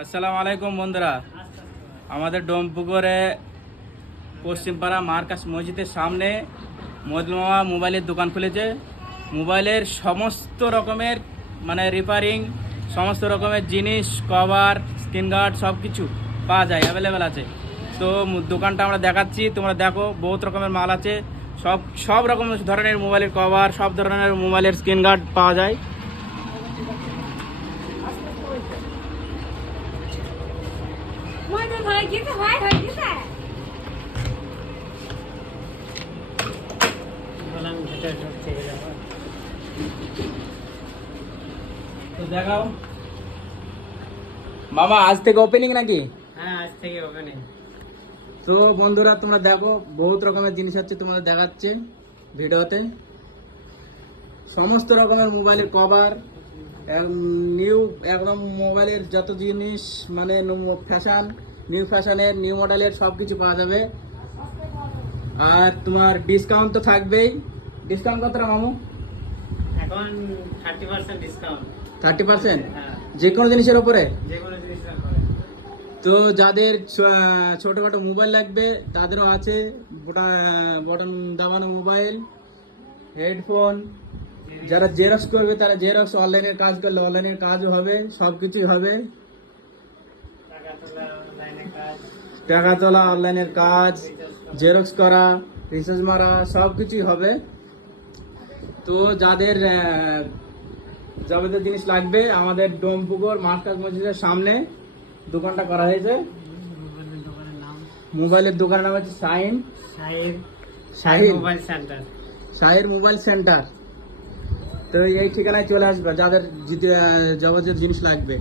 আসসালামু আলাইকুম বন্ধুরা, আমাদের ডোমপুকুরে পশ্চিমপাড়া মার্কাস মসজিদের সামনে মজলু মামা মোবাইলের দোকান খুলেছে। মোবাইলের সমস্ত রকমের রিপেয়ারিং, সমস্ত রকমের জিনিস, কভার, স্ক্রিন গার্ড সব কিছু পাওয়া যায়, অ্যাভেলেবেল আছে। তো দোকানটা আমরা দেখাচ্ছি, তোমরা দেখো, বহুত রকমের মাল আছে। সব রকম ধরনের মোবাইলের কভার, সব ধরনের মোবাইলের স্ক্রিন গার্ড পাওয়া যায়। তো দেখাও মামা, আজ থেকে ওপেনিং নাকি? হ্যাঁ, আজ থেকে ওপেনিং। তো বন্ধুরা তোমরা দেখো, বহুত রকমের জিনিস আছে, তোমাদের দেখাচ্ছে ভিডিওতে। সমস্ত রকমের মোবাইলের কভার, নিউ একদম মোবাইলের যত জিনিস ফ্যাশন, নিউ ফ্যাশনের, নিউ মডেলের সব কিছু পাওয়া যাবে। আর তোমার ডিসকাউন্ট তো থাকবেই। ডিসকাউন্ট কতটা মামু? এখন 30% ডিসকাউন্ট। 30%? হ্যাঁ, যে কোনো জিনিসের ওপরে? যে কোনো জিনিসের উপরে। তো যাদের ছোটোখাটো মোবাইল লাগবে তাদেরও আছে, বটন দাবানো মোবাইল, হেডফোন। যারা জেরক্স করবে তারা জেরক্স, অনলাইনের কাজ করলে অনলাইনের কাজও হবে, সব কিছুই হবে। টাকা তোলা, অনলাইনের কাজ, জেরক্স করা, রিচার্জ মারা, সব কিছুই হবে। তো যাদের যাবতীয় জিনিস লাগবে আমাদের ডোমপুকুর মার্কাস মসজিদের সামনে দোকানটা করা হয়েছে। মোবাইলের দোকানের নাম হচ্ছে Shahir mobile centre. Shahir mobile centre. তো এই ঠিকানায় চলে আসবে যাদের যাবতীয় জিনিস লাগবে।